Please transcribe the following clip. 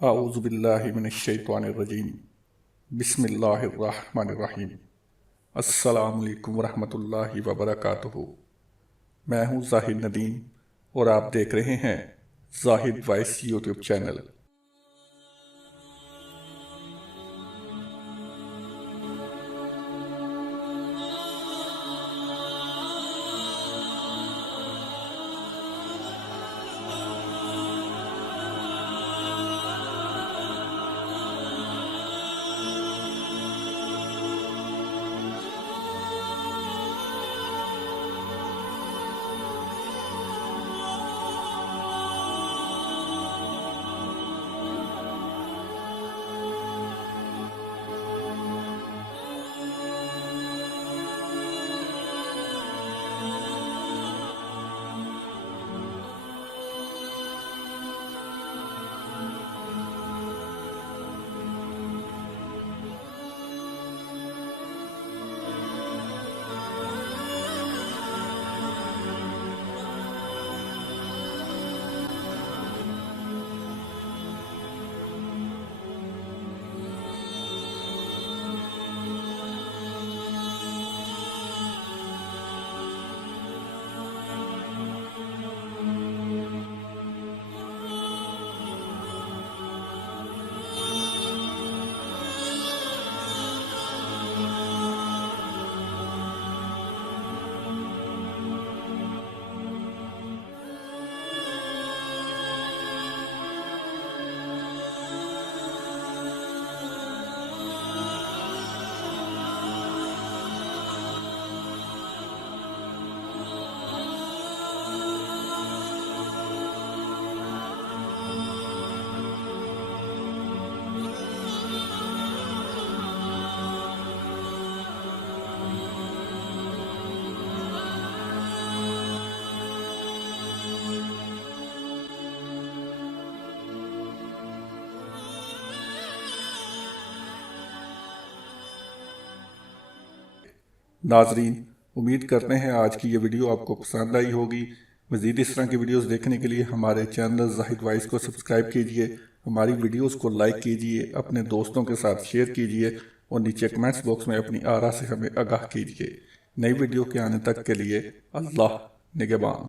आऊज़ु बिल्लाहि मिनश्शैतानिर्रजीम बिस्मिल्लाहिर्रहमानिर्रहीम। अस्सलामु अलैकुम वरहमतुल्लाहि वबरकातुहू। मैं हूँ जाहिद नदीम और आप देख रहे हैं जाहिद वॉइस यूट्यूब चैनल। नाजरीन, उम्मीद करते हैं आज की ये वीडियो आपको पसंद आई होगी। मज़ीद इस तरह की वीडियोस देखने के लिए हमारे चैनल जाहिद वॉइस को सब्सक्राइब कीजिए, हमारी वीडियोस को लाइक कीजिए, अपने दोस्तों के साथ शेयर कीजिए और नीचे कमेंट्स बॉक्स में अपनी आरा से हमें आगाह कीजिए। नई वीडियो के आने तक के लिए अल्लाह निगहबान।